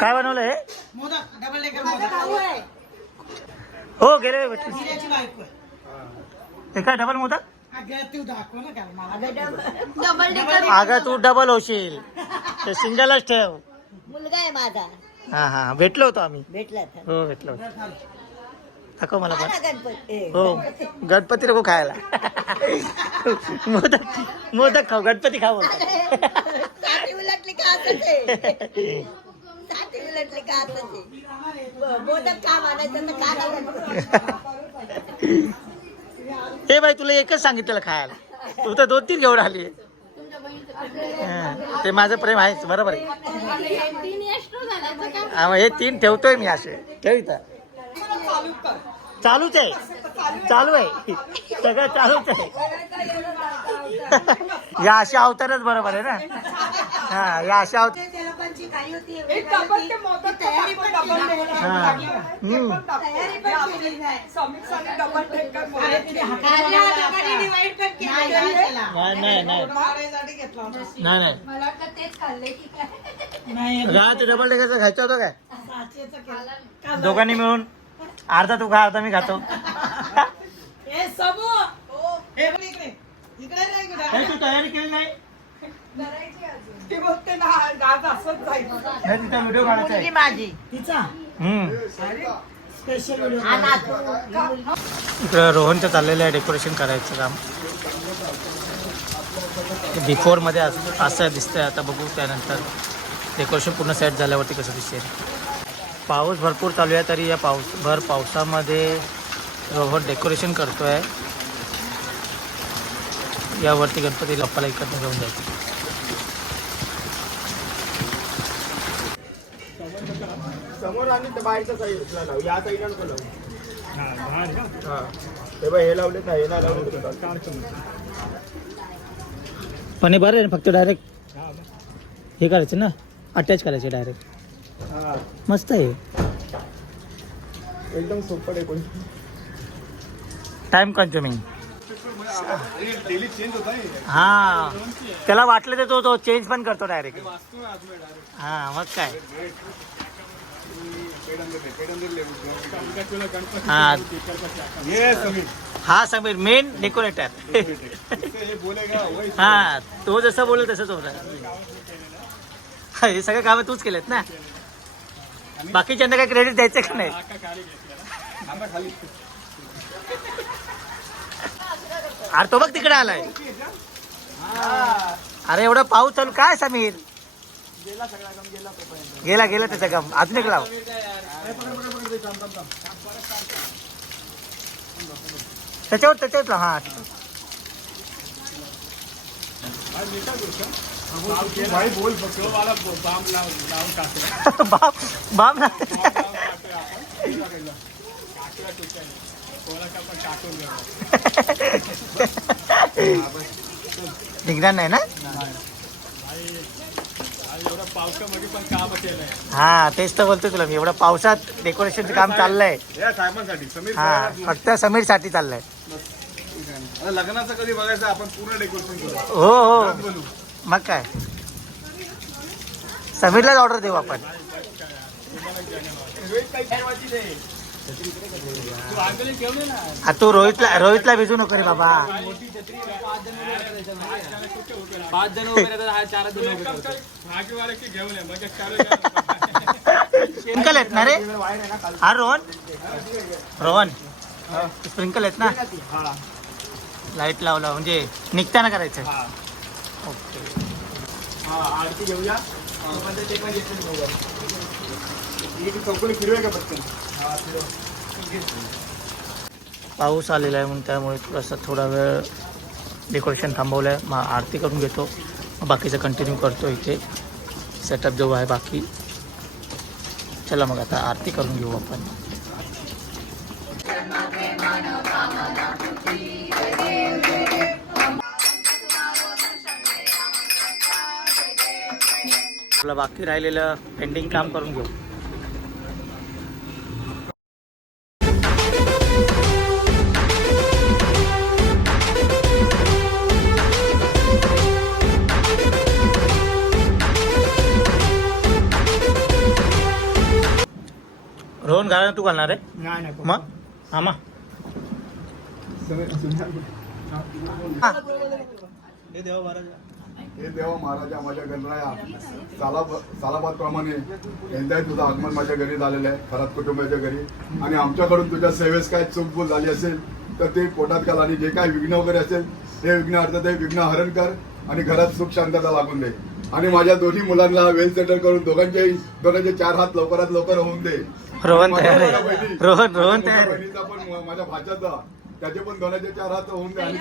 काय बनवलंय हे? Modak double decker modak. हो गेले भेटले. हिऱ्याची बायको आहे. हे काय डबल मोदक? अगं तू दाखव ना काय मला. डबल डेकर अगं तू डबल होशील ते सिंगलच ठेव. मुलगा आहे माझा. हा हा भेटलो होतो आम्ही. भेटला तर. हो भेटलो होतो. दाखव मला हा पण. ना गणपती. हो गणपती नको खायला. मोदक मोदक खाऊ गणपती खाऊ. साठी उलटली का असंच आहे. साठी उलटली का असंच आहे. मोदक का म्हणायचं तर का घालायचं. हे बाई तुला एकच सांगितलं खायला. तू तर 2-3 घेऊन आली. ते माझं प्रेम आहेच बरोबर आहे. हे 3 ठेवतोय मी असे. ठेव इथं. चालूच आहे. चालू आहे सगळं चालूच आहे. या अशा अवतारच बरोबर आहे ना. हा या अशा अवतार. नाही डबल डेकरचं खायचं होतं काय? दोघांनी मिळून अर्धा तू खा अर्धा मी खातो. तू तयारी केली नाही? तिचा व्हिडिओ काढायचा आहे माझी तिचा स्पेशल व्हिडिओ. इकडं रोहनचं चाललेलं आहे डेकोरेशन करायचं काम. बिफोर मध्ये असं दिसतंय. आता बघू त्यानंतर डेकोरेशन पूर्ण सेट झाल्यावरती कसं दिसेल. पाऊस भरपूर चालू आहे तरी या भर पावसामध्ये रोहन डेकोरेशन करतोय. यावरती गणपती बाप्पाला इकडनं घेऊन जायचं. समोर आणि बाहेरच्या साईडला लावू. या साईडला नको लावू. हा ते बाई हे लावले नाही. हे नाही लावले. पण हे बरं आहे ना. फक्त डायरेक्ट हे करायचं ना. अटॅच करायचे डायरेक्ट. हा मस्त आहे. एकदम सोपं आहे. कोणी टाइम कन्झ्युमिंग. डेली चेंज होता है. हा त्याला वाटलं तर तो चेंज पण करतो डायरेक्ट. हा मग काय. हा हा समीर मेन डेकोरेटर. हा तो जसं बोलेल तसंच होतं. हे सगळे कामं तूच केलेत ना. बाकीच्यांना काय क्रेडिट द्यायचं का नाही. अरे तो बघ तिकडे आलाय. अरे एवढा पाऊस चालू काय समीर. गेला गेला त्याचा गम. अजून एक लाव. त्याच्यावर लाव. हा बोल बाम ना. निघणार नाही ना. हा तेच तर बोलतोय तुला मी. एवढं पावसात डेकोरेशनचं काम चाललंय. हा फक्त समीर साठी चाललंय. लग्नाचं कधी बघायचं आपण पूर्ण डेकोरेशन करू. हो हो मग काय. समीरलाच ऑर्डर देऊ आपण. तू रोहितला भिजू नको रे बाबा. 5 जण उभे राहतात. हा 4 जण उभे राहतात. स्प्रिंकल आहेत ना रे. हा रोहन स्प्रिंकल आहेत ना. लाईट लावला म्हणजे निघताना करायचं. ओके आरती घेऊया. चौकोनी फिरूया का पटकन. पाऊस आलेला आहे म्हणून त्यामुळे थोडा वेळ डेकोरेशन थांबवलं आहे. मग आरती करून घेतो. मग बाकीचं कंटिन्यू करतो. इथे सेटअप जो आहे बाकी. चला मग आता आरती करून घेऊ आपण. आपलं बाकी राहिलेलं पेंडिंग काम करून घेऊ. रोहन घाला तू घालणार आहे नाही नाही मग आमा हे देवा महाराजा माझ्या गणराया सालाबाद प्रमाणे यंदाही तुझं आगमन माझ्या घरी झालेलं आहे खरात कुटुंबाच्या घरी आणि आमच्याकडून तुझ्या सेवेस काय चूकभूल झाली असेल तर ते पोटात घाल आणि जे काही विघ्न वगैरे असेल ते विघ्न अर्थात विघ्न हरण कर आणि घरात सुख शांतता लागून दे आणि माझ्या दोन्ही मुलांना वेल सेटल करून दोघांचे 4 हात लवकरात लवकर होऊन दे. रोहन तयार आहे रोहन मोठ्या तयार आहे बहिणीचा पण माझ्या भाच्याचा त्याचे पण 4 हात होऊन दे आणि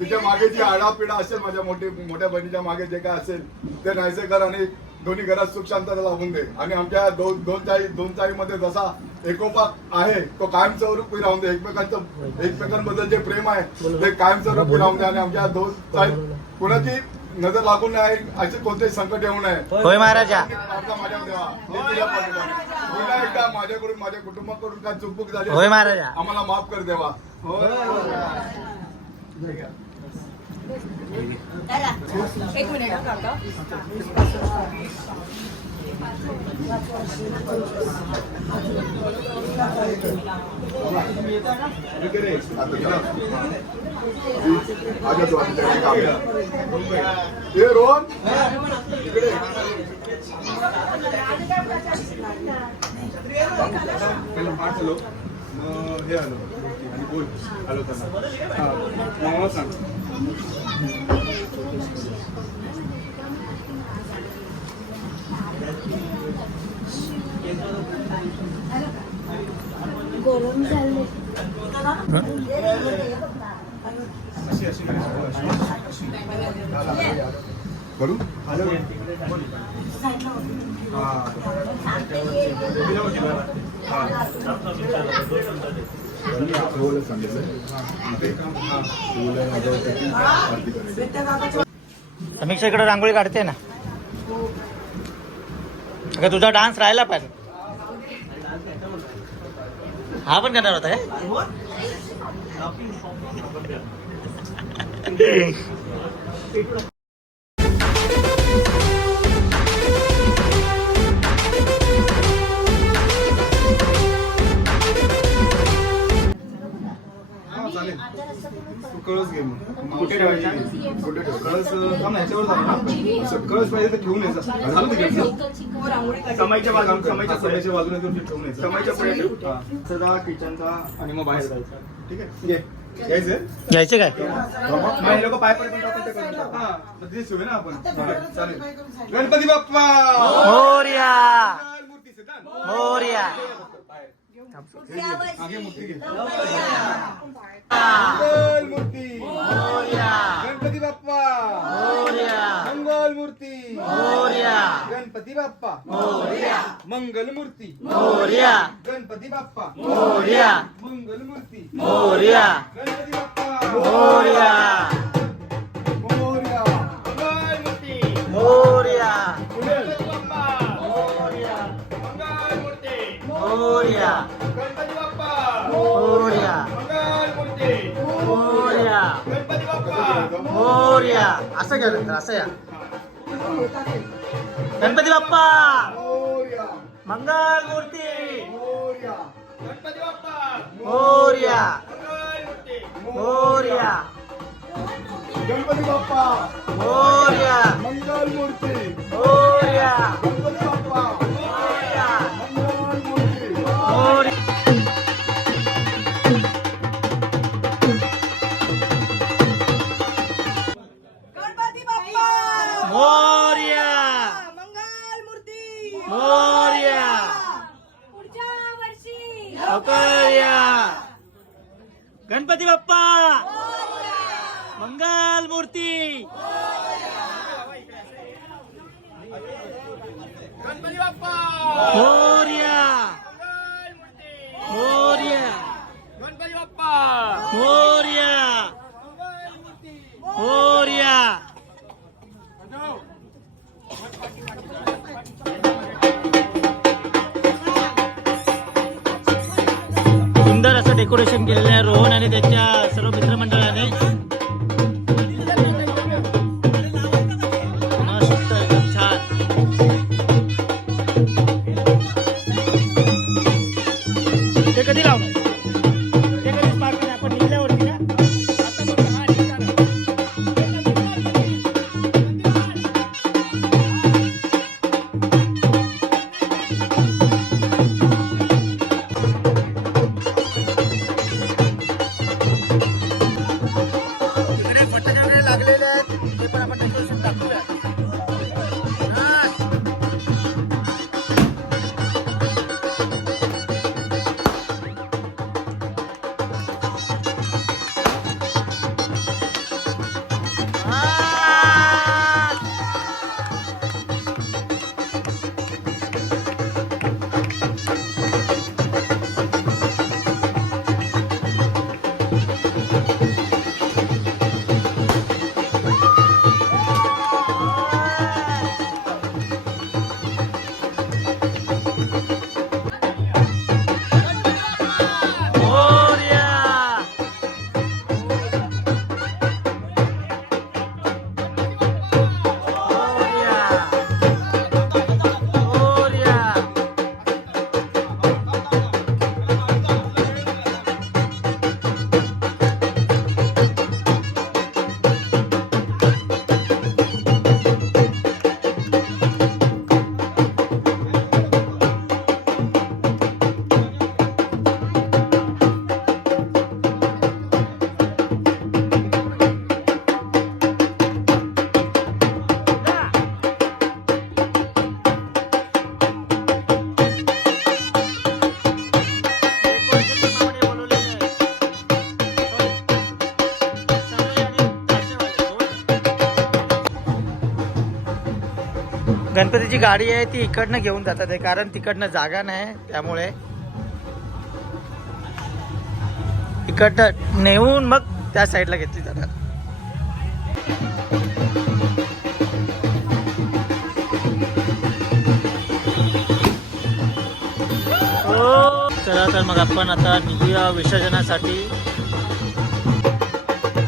तिच्या मागे जी आडापिडा असेल माझ्या मोठ्या बहिणीच्या मागे जे काय असेल ते नाहीसे कर आणि दोन्ही घरात सुख शांतता लागून दे आणि आमच्या दोन चाळीमध्ये जसा एकोपा आहे तो कायमस्वरूपी राहून दे. एकमेकांबद्दल जे प्रेम आहे ते कायमस्वरूपी राहून दे आणि आमच्या दोन चाळी कुणाची नजर लागून नाही असे कोणतेही संकट येऊ नये. होय महाराजा पुन्हा एकदा माझ्याकडून माझ्या कुटुंबाकडून काय चुकबुक झाली होय महाराजा आम्हाला माफ कर देवा. चला, एक मिनिट हा काका. हे रोहन इकडे आलो हे आलो आणि बोल आलो त्यांना मला सांग करू समीक्षा इकडे रांगोळी काढते ना अगं तुझा डान्स राहिला पाहिजे हा पण करणार होता काय तू कळस घे मग कुठे ठेवायची कुठे ठेव कळस थांब ना ह्याच्यावर झालं ना कळस पाहिजे तर ठेवून यायचा झालं ते घ्यायचं समायच्या बाजूला ठेवून यायचं समायच्या पुढे ठेव सदा किचनचा आणि मग बाहेर जायचं ठीक आहे घे घ्यायचे काय हे लोक पाय पडून टाकून ते करून टाकू. हा मग ते शिवूया ना आपण चालेल गणपती बाप्पा मोरया मूर्ती सिद्धांत मोरया आगे मूर्ती घे मोरया मंगल मूर्ती गणपती बाप्पा मंगल मूर्ती गणपती बाप्पा मंगल मूर्ती मोरया गणपती बाप्पा मोरया मंगल मूर्ती मोरया गणपती बाप्पा मोरया मोरया मंगल मूर्ती मोरया गणपती बाप्पा मंगल मूर्ती मोरया गणपती बाप्पा मोरया मंगल मूर्ती मोरया गणपती बाप्पा मोरया असं केलं असं या गणपती बाप्पा मोरया मंगल मूर्ती मोरया गणपती बाप्पा मोरया मंगल मूर्ती मोरया गणपती बाप्पा मोरया मंगल मूर्ती मोरया गणपती बाप्पा मोरया मंगल मूर्ती मोरया गणपती बाप्पा मोरया मंगल मूर्ती मोरया पुढच्या वर्षी लवकर या गणपती बाप्पा मंगल मूर्ती गणपती बाप्पा मोरया मोरया गणपती बाप्पा मोरया मोरया सुंदर असं डेकोरेशन केलेलं आहे रोहन आणि त्याच्या सर्व मित्रमंडळाने मस्त एकदम छान मोरया. मोरया. मोरया. गणपतीची गाडी आहे ती इकडनं घेऊन जातात आहे कारण तिकडनं जागा नाही त्यामुळे इकडनं नेऊन मग त्या साईडला घेतली जातात. हो चला तर मग आपण आता निघूया विसर्जनासाठी.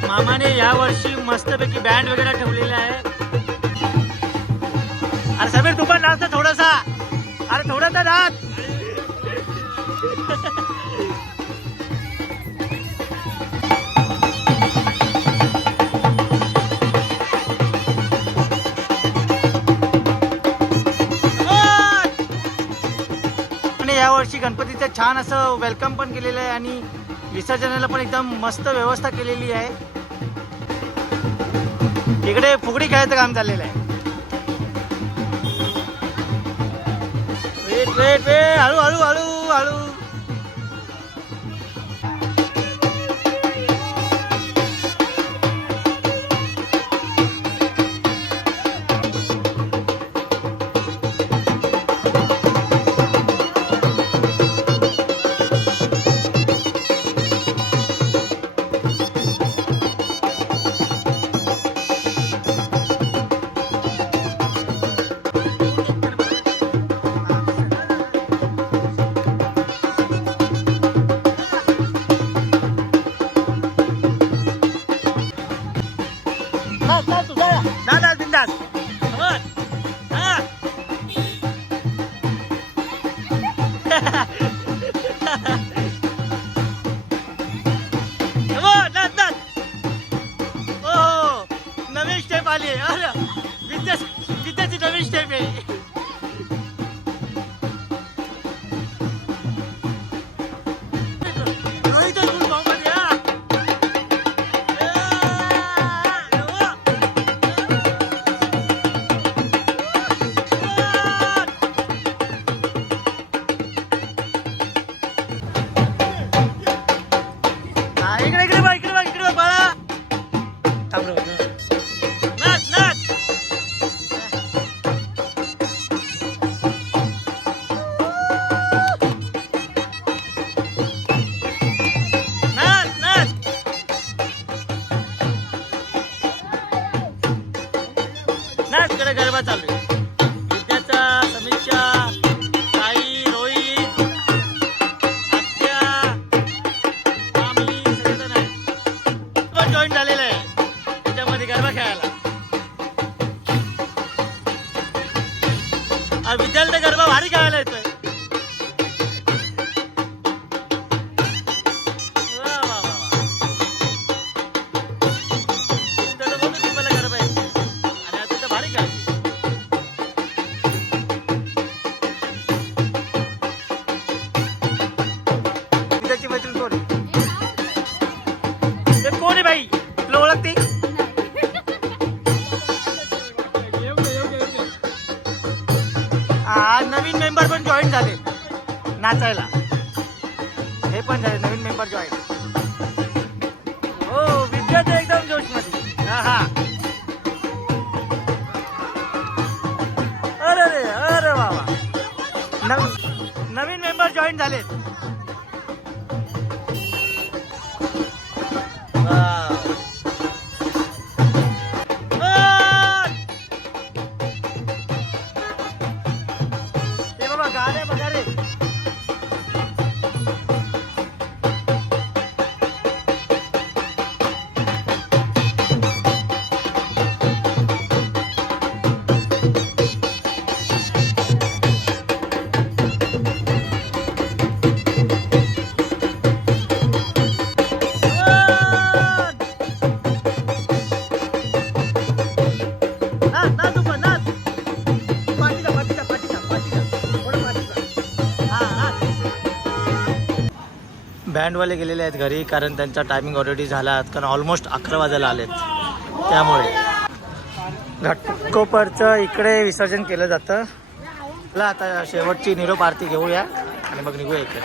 मामाने या वर्षी मस्तपैकी बँड वगैरे ठेवलेला आहे. अरे समीर तू पण नाच थोडासा. अरे थोडासा नाच. आणि यावर्षी गणपतीचं छान असं वेलकम पण केलेलं आहे आणि विसर्जनाला पण एकदम मस्त व्यवस्था केलेली आहे. इकडे फुगडी खेळायचं काम चाललेलं आहे. वेट वेट वेट हळू हळू हळू हळू. दादा बिंदास नवीन स्टेप आली. अरे विद्याची नवीन स्टेप आहे. गरबा चालू आहे. विद्याचा, समीक्षा, साई, रोहित, आत्या, आम्ही सगळेजण आहे. पण जॉईन झालेलं आहे त्याच्यामध्ये गरबा खेळायला. आणि विद्याला तर गरबा भारी खेळायला येतोय. कोण आहे भाई तुला ओळखते? नवीन मेंबर पण जॉईन झाले नाचायला. हे पण झाले नवीन मेंबर जॉईन. हो विद्यार्थी एकदम जोश मध्ये. हा अरे अरे बाबा नवीन मेंबर जॉईन झाले. रे बघा रे. बँडवाले गेलेले आहेत घरी कारण त्यांचा टायमिंग ऑलरेडी झाला कारण ऑलमोस्ट 11 वाजायला आलेत. त्यामुळे घाटकोपरचं इकडे विसर्जन केलं जातं. चला आता शेवटची निरोप आरती घेऊया आणि मग निघूया इकडे.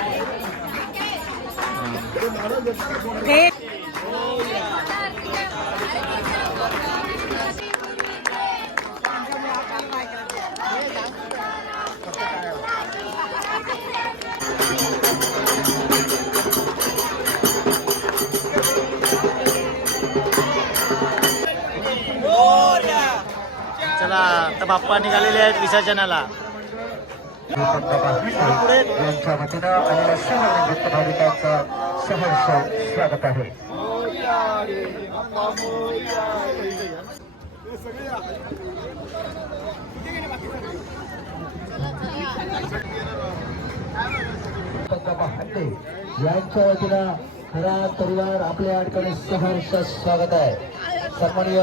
चला आता बाप्पा निघालेले आहेत विसर्जनाला. यांच्या वतीनं आलेल्या सर्व निवृत्त भाविकांचं सहर्ष स्वागत आहे. यांच्या वतीनं खरा परिवार आपल्या ठिकाणी सहर्ष स्वागत आहे. सन्माननीय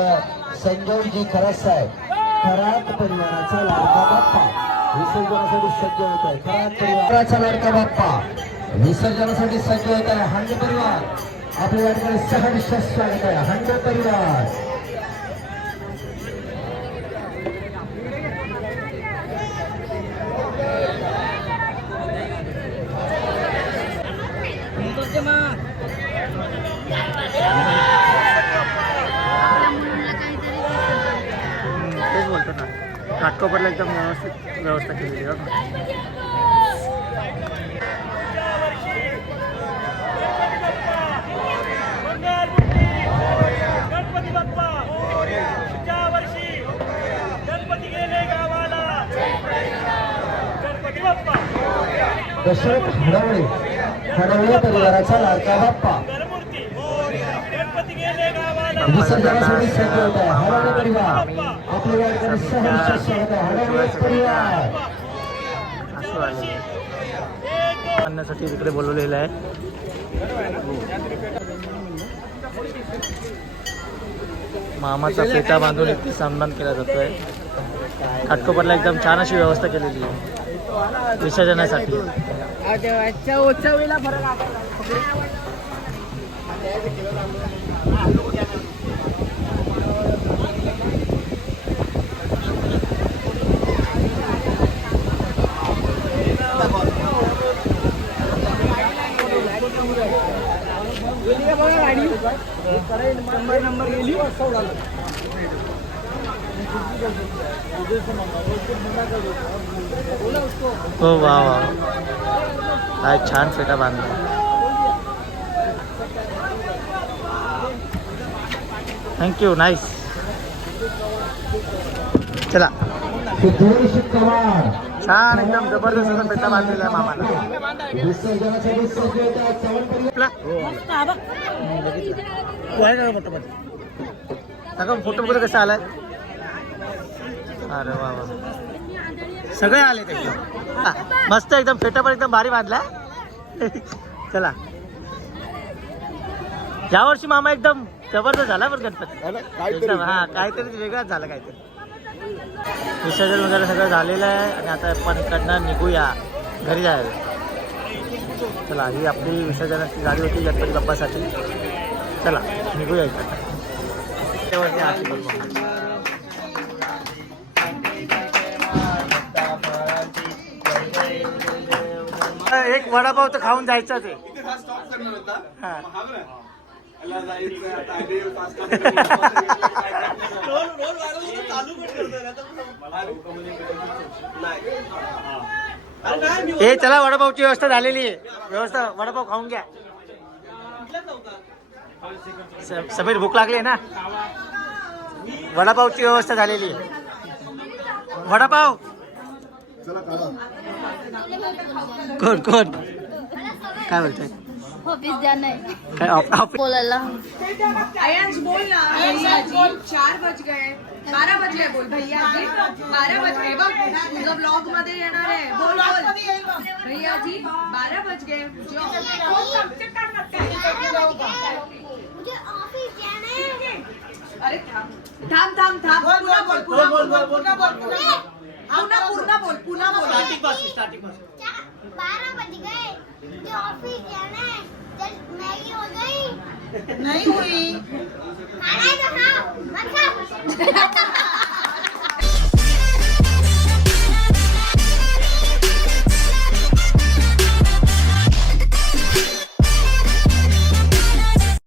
संजयजी खरात साहेब, खरात परिवाराचा लाडका बाप्पा विसर्जनासाठी सज्ज होत आहे. खरात परिवाराचा लाडका बाप्पा विसर्जनासाठी सज्ज होत आहे. हांडे परिवार आपल्या या ठिकाणी सहर्ष स्वागत आहे. हांडे परिवार तेच बोलतो ना, घाटकोपरला एकदम व्यवस्थित व्यवस्था केलेली आहे बघा. गणपती बाप्पा पुढच्या वर्षी गणपती गेले गावाला. गणपती बाप्पा दशरथ हडवळे, हडवळे परिवाराचा लाडका बाप्पा घरमूर्ती गणपती गेले गावाला. विसर्जनासाठी सज्ज होत आहे. हडवळे परिवार आपल्या या ठिकाणी सहर्ष स्वागत आहे. हडवळे परिवार असं आलं आणण्यासाठी तिकडे बोलवलेलं आहे. मामाचा फेटा बांधून इतकी सन्मान केला जातोय. घाटकोपरला एकदम छान अशी व्यवस्था केलेली आहे विसर्जनासाठी. हो वा वा, काय छान फेटा बांधला. Thank you, nice. चला सिद्धेश्वर पवार छान एकदम जबरदस्त असा फेटा बांधलेला आहे मामाला. विसर्जनासाठी सज्ज होत आहे. चव्हाण परिवार सगळं फोटो वगैरे कसा आलाय. अरे वा वा, सगळे आले एकदम मस्त. एकदम फेटा पण एकदम भारी बांधला. चला यावर्षी मामा एकदम जबरदस्त झाला बरं गणपती. एकदम हा काहीतरी वेगळाच झाला काहीतरी. विसर्जन वगैरे सगळं झालेलं आहे आणि आता आपण इकडनं निघूया घरी जायला. चला ही आपली विसर्जनाची गाडी होती गणपती बाप्पासाठी. चला निघूया इकडं. त्यावरती आरती करू आपण. एक वडापाव तर खाऊन जायचाच आहे. इथे हा स्टॉप करणार होता. हा. हा बरं. अल्ला जायचं आता आधी पास हे चला वडापावची व्यवस्था झालेली आहे. व्यवस्था वडापाव खाऊन घ्या. समीर भूक लागली आहे ना. वडापावची व्यवस्था झालेली आहे. वडापाव चला कोण कोण काय बोलतोय ऑफिस जाना है काय बोलायला आयांश बोल ना भैया जी 4 बज गए 12 बज गए बोल भैया जी 12 बज गए बघ तुझं ब्लॉग मध्ये येणार आहे बोल बोल भैया जी 12 बज गए मुझे ऑफिस जाना है अरे थांब थांब थांब पुन्हा बोल पुन्हा बोल 12 बज गए मुझे ऑफिस जाना है चल मैगी हो गई नहीं हुई खाना